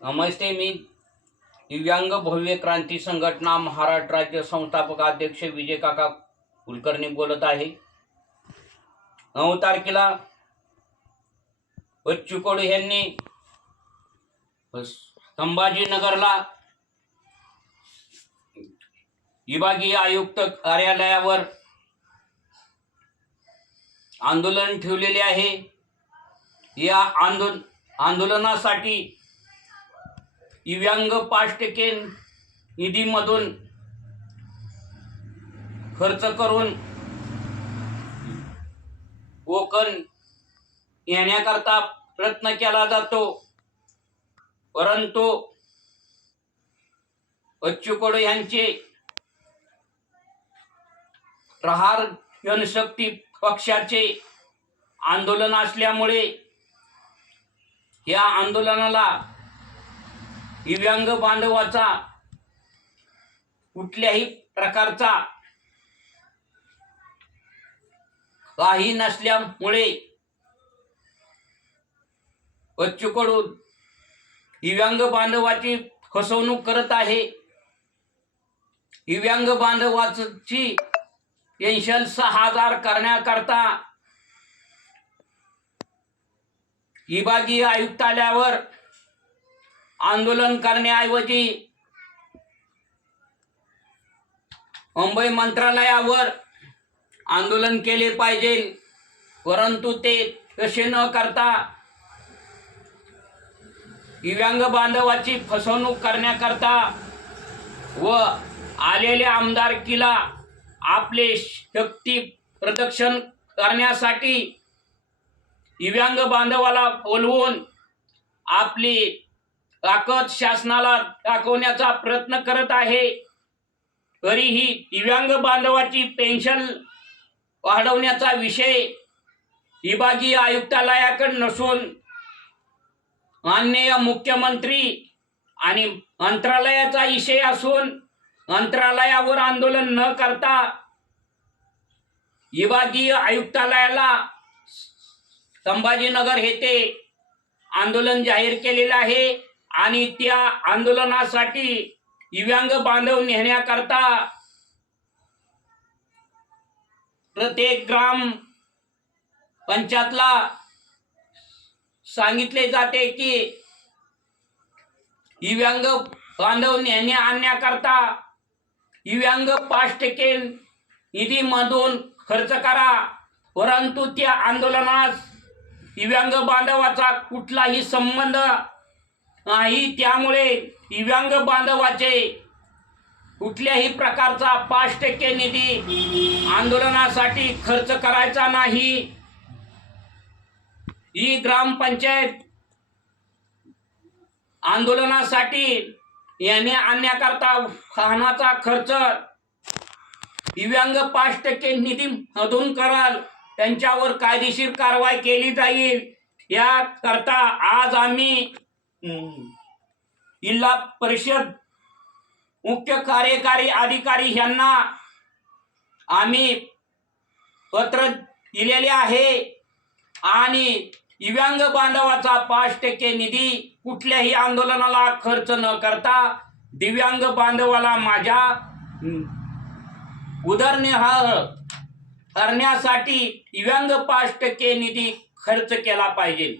नमस्ते मी दिव्यांग भव्य क्रांती संघटना महाराष्ट्र राज्य संस्थापक अध्यक्ष विजय काका कुलकर्णी बोलत आहे. नऊ तारखेला बच्चू कडू यांनी संभाजीनगरला विभागीय आयुक्त कार्यालयावर आंदोलन ठेवलेले आहे. या आंदोल आंदोलनासाठी दिव्यांग पाच टक्के निधीमधून खर्च करून कोकण येण्याकरता प्रयत्न केला जातो. परंतु बच्चू यांचे प्रहार जनशक्ती पक्षाचे आंदोलन असल्यामुळे या आंदोलनाला दिव्यांग बांधवाचा कुठल्याही प्रकारचा काही नसल्यामुळे बच्चू दिव्यांग बांधवाची फसवणूक करत आहे. दिव्यांग बांधवाची पेन्शन सहा हजार करण्याकरता विभागीय आयुक्तालयावर आंदोलन करण्याऐवजी मुंबई मंत्रालयावर आंदोलन केले पाहिजे परंतु ते तसे न करता दिव्यांग बांधवाची फसवणूक करण्याकरता व आलेल्या आमदारकीला आपले शक्ती प्रदर्शन करण्यासाठी दिव्यांग बांधवाला बोलवून आपली ताकद शासनाला दाखवण्याचा प्रयत्न करत आहे. तरीही दिव्यांग बांधवाची पेन्शन वाढवण्याचा विषय विभागीय आयुक्तालयाकडे नसून माननीय मुख्यमंत्री आणि मंत्रालयाचा विषय असून मंत्रालयावर आंदोलन न करता विभागीय आयुक्तालयाला संभाजीनगर येथे आंदोलन जाहीर केलेलं आहे. आणि त्या आंदोलनासाठी दिव्यांग बांधव नेण्याकरता प्रत्येक ग्राम पंचायतला सांगितले जाते की दिव्यांग बांधव नेण्या आणण्याकरता दिव्यांग पाच टक्के निधीमधून खर्च करा. परंतु त्या आंदोलनास दिव्यांग बांधवाचा कुठलाही संबंध नाही त्यामुळे दिव्यांग बांधवाचे कुठल्याही प्रकारचा पाच टक्के निधी आंदोलनासाठी खर्च करायचा नाही. ही ग्रामपंचायत आंदोलनासाठी येणे आणण्याकरता वाहनाचा खर्च दिव्यांग पाच टक्के निधी मधून कराल त्यांच्यावर कायदेशीर कारवाई केली जाईल. याकरता आज आम्ही जिल्हा परिषद मुख्य कार्यकारी अधिकारी यांना आम्ही पत्र दिलेले आहे आणि दिव्यांग बांधवाचा पाच टक्के निधी कुठल्याही आंदोलनाला खर्च न करता दिव्यांग बांधवाला माझ्या हम्म, उदरनिर्वाह करण्यासाठी दिव्यांग पाच टक्के निधी खर्च केला पाहिजे.